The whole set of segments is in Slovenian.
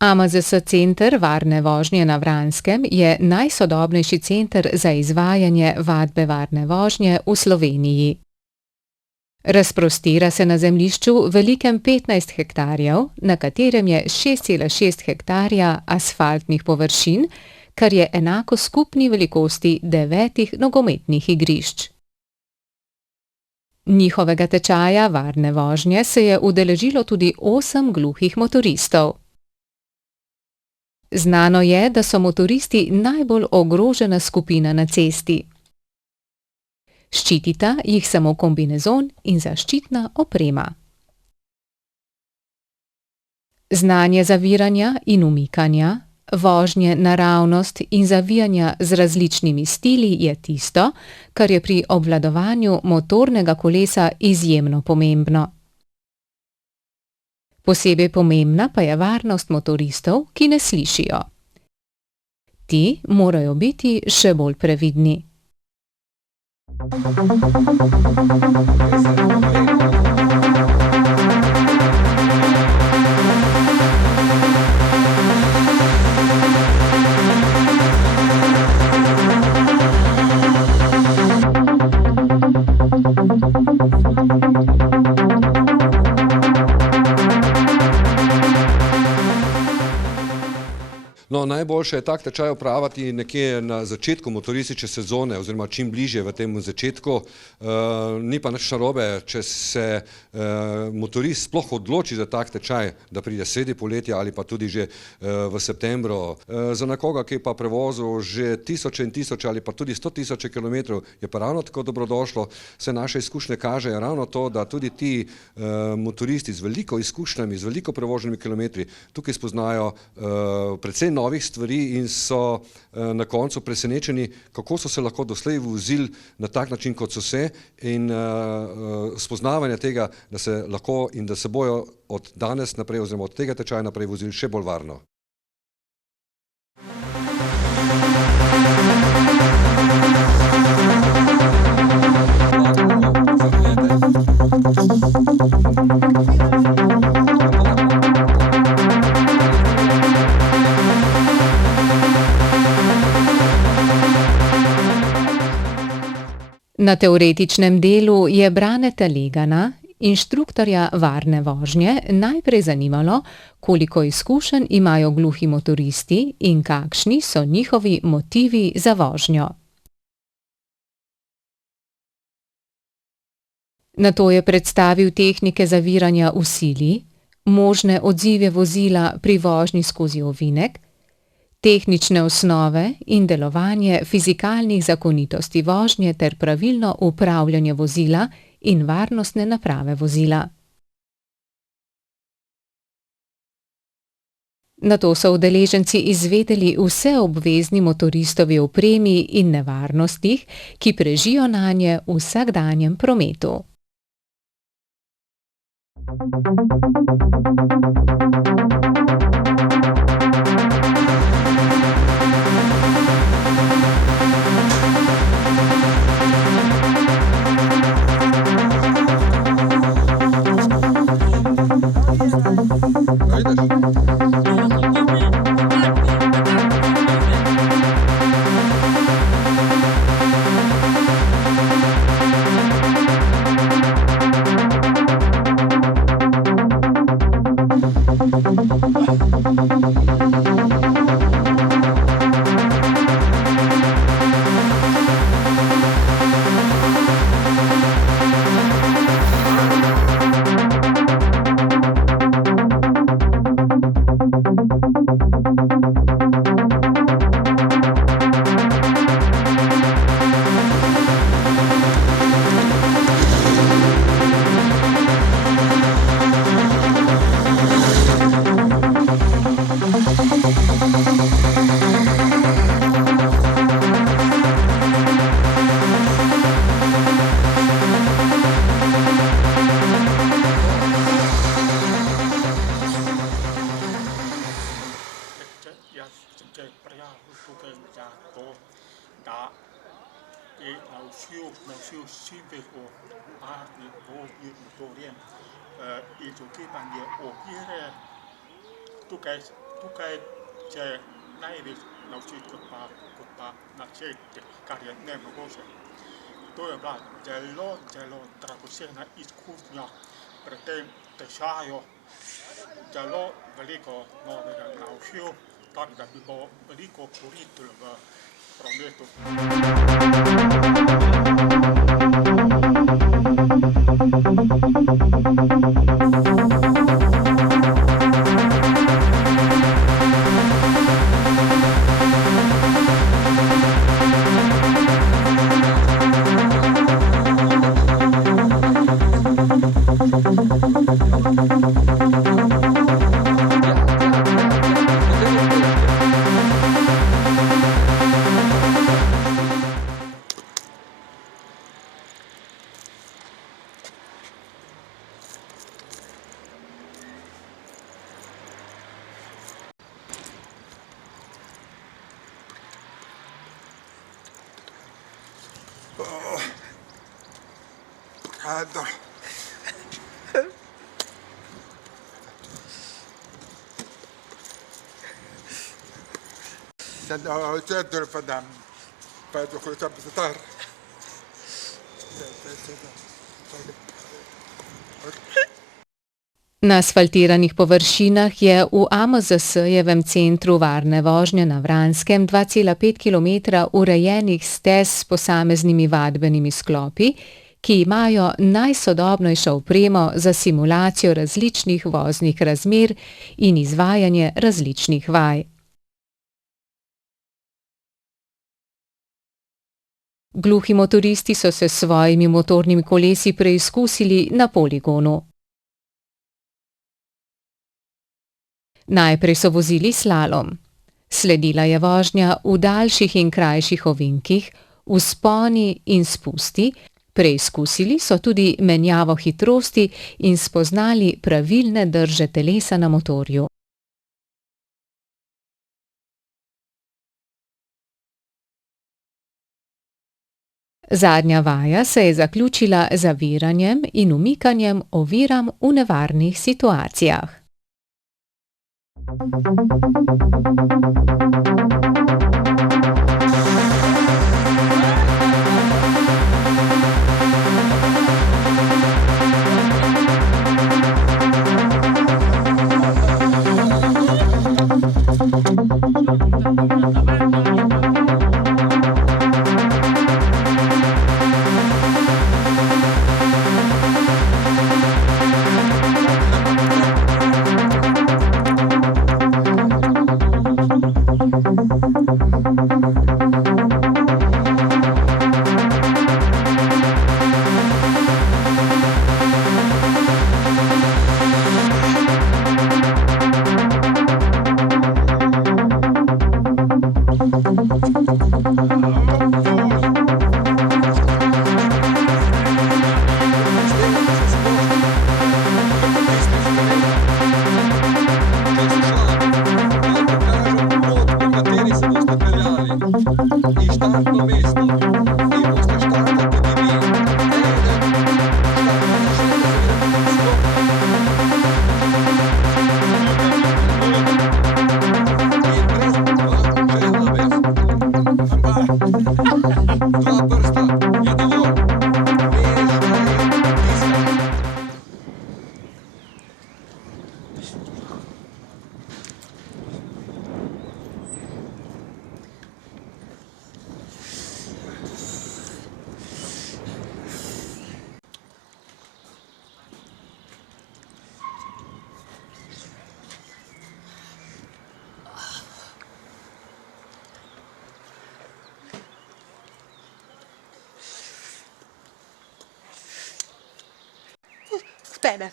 AMZS center varne vožnje na Vranskem je najsodobnejši center za izvajanje vadbe varne vožnje v Sloveniji. Razprostira se na zemljišču velikem 15 hektarjev, na katerem je 6,6 hektarja asfaltnih površin, kar je enako skupni velikosti 9 nogometnih igrišč. Njihovega tečaja varne vožnje se je udeležilo tudi 8 gluhih motoristov. Znano je, da so motoristi najbolj ogrožena skupina na cesti. Ščitita jih samo kombinezon in zaščitna oprema. Znanje zaviranja in umikanja, vožnje naravnost in zavijanja z različnimi stili je tisto, kar je pri obvladovanju motornega kolesa izjemno pomembno. Posebej pomembna pa je varnost motoristov, ki ne slišijo. Ti morajo biti še bolj previdni. No, najboljše je tak tečaj opraviti nekje na začetku motoristične sezone oziroma čim bližje v tem začetku. Ni pa nič narobe, če se motorist sploh odloči za tak tečaj, da pride sredi poletja ali pa tudi že v septembru. Za nekoga, ki je pa prevozil že tisoče in tisoče ali pa tudi 100.000 kilometrov, je pa ravno tako dobrodošlo. Vse naše izkušnje kažejo ravno to, da tudi ti motoristi z veliko izkušnjami, z veliko prevoženimi kilometri tukaj spoznajo predvsem novih stvari in so na koncu presenečeni, kako so se lahko doslej vozili na tak način, kot so se, in spoznavanje tega, da se lahko in da se bojo od danes naprej oziroma od tega tečaja naprej vozili še bolj varno. Na teoretičnem delu je Braneta Legana, inštruktorja varne vožnje, najprej zanimalo, koliko izkušenj imajo gluhi motoristi in kakšni so njihovi motivi za vožnjo. Nato je predstavil tehnike zaviranja v sili, možne odzive vozila pri vožnji skozi ovinek, tehnične osnove in delovanje fizikalnih zakonitosti vožnje ter pravilno upravljanje vozila in varnostne naprave vozila. Nato so udeleženci izvedeli vse o obvezni motoristovi opremi in nevarnostih, ki prežijo nanje v vsakdanjem prometu. Tukaj se največ naučiti kot pa načeti, kar je nemogoče. To je bila zelo dragocena izkušnja pri tem tečaju, zelo veliko novega naučil, tako da bi bo veliko koristilo v prometu. Caldo. Cedro pa dam, pa hočem star. Na asfaltiranih površinah je v AMZS-jevem centru varne vožnje na Vranskem 2,5 km urejenih stez s posameznimi vadbenimi sklopi, ki imajo najsodobnejšo opremo za simulacijo različnih voznih razmer in izvajanje različnih vaj. Gluhi motoristi so se s svojimi motornimi kolesi preizkusili na poligonu. Najprej so vozili slalom. Sledila je vožnja v daljših in krajših ovinkih, vzponi in spusti, preizkusili so tudi menjavo hitrosti in spoznali pravilne drže telesa na motorju. Zadnja vaja se je zaključila z zaviranjem in umikanjem oviram v nevarnih situacijah.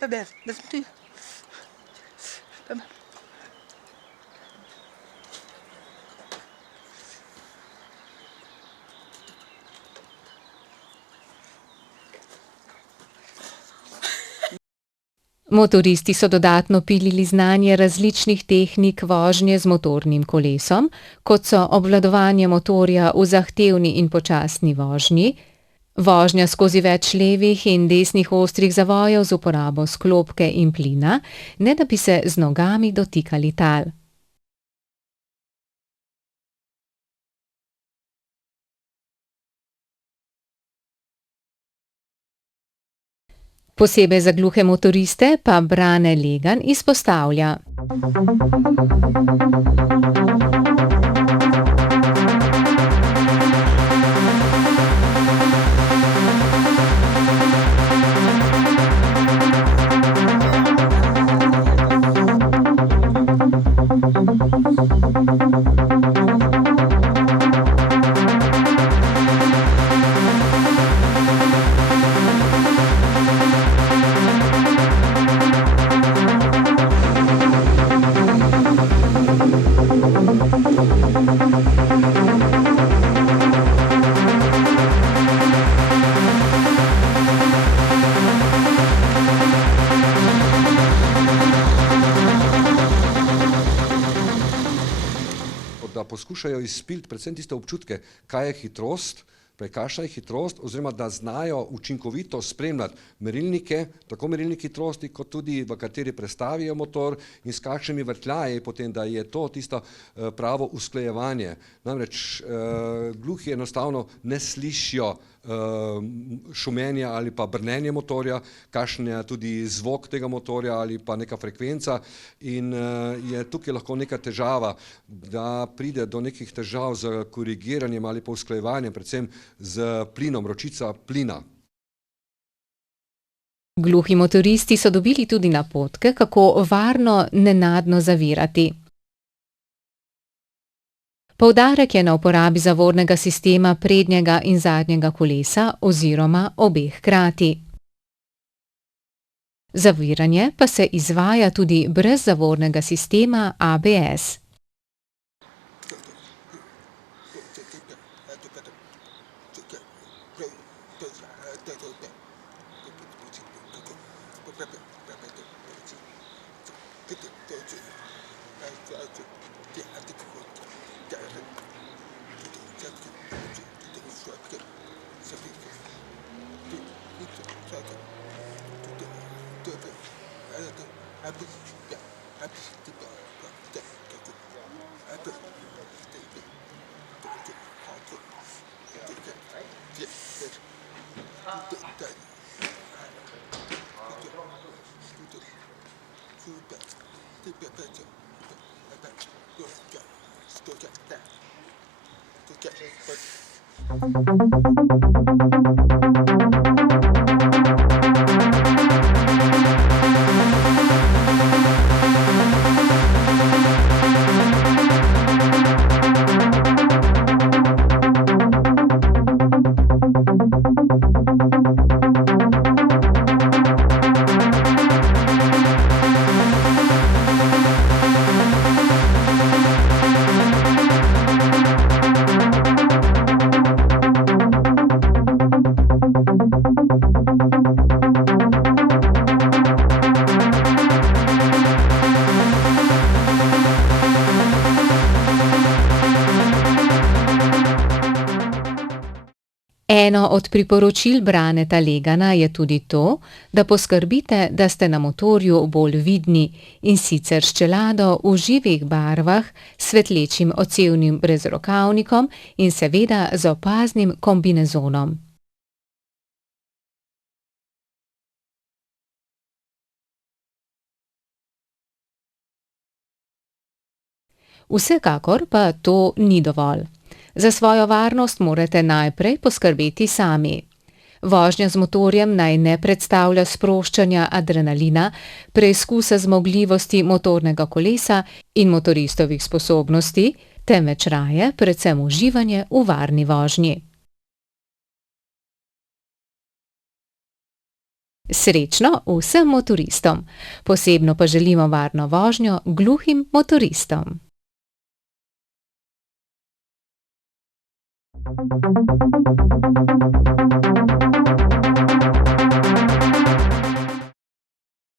Bebe. Motoristi so dodatno pilili znanje različnih tehnik vožnje z motornim kolesom, kot so obvladovanje motorja v zahtevni in počasni vožnji, vožnja skozi več levih in desnih ostrih zavojev z uporabo sklopke in plina, ne da bi se z nogami dotikali tal. Posebej za gluhe motoriste pa Brane Legan izpostavlja. Da poskušajo izpiliti predvsem tiste občutke, kaj je hitrost, kakšna je hitrost, oziroma da znajo učinkovito spremljati merilnike, tako merilniki hitrosti, kot tudi v kateri prestavijo motor in s kakšnimi vrtljaji potem, da je to tisto pravo usklajevanje. Namreč gluhi enostavno ne slišijo šumenja ali pa brnenje motorja, kakšen je tudi zvok tega motorja ali pa neka frekvenca in je tukaj lahko neka težava, da pride do nekih težav z korigiranjem ali pa usklajevanjem, predvsem z plinom, ročica plina. Gluhi motoristi so dobili tudi napotke, kako varno nenadno zavirati. Poudarek je na uporabi zavornega sistema prednjega in zadnjega kolesa oziroma obeh hkrati. Zaviranje pa se izvaja tudi brez zavornega sistema ABS. Eno od priporočil Braneta Legana je tudi to, da poskrbite, da ste na motorju bolj vidni, in sicer s čelado v živih barvah, svetlečim odsevnim brezrokavnikom in seveda z opaznim kombinezonom. Vsekakor pa to ni dovolj. Za svojo varnost morate najprej poskrbeti sami. Vožnja z motorjem naj ne predstavlja sproščanja adrenalina, preizkusa zmogljivosti motornega kolesa in motoristovih sposobnosti, temveč raje predvsem uživanje v varni vožnji. Srečno vsem motoristom, posebno pa želimo varno vožnjo gluhim motoristom. Thank you.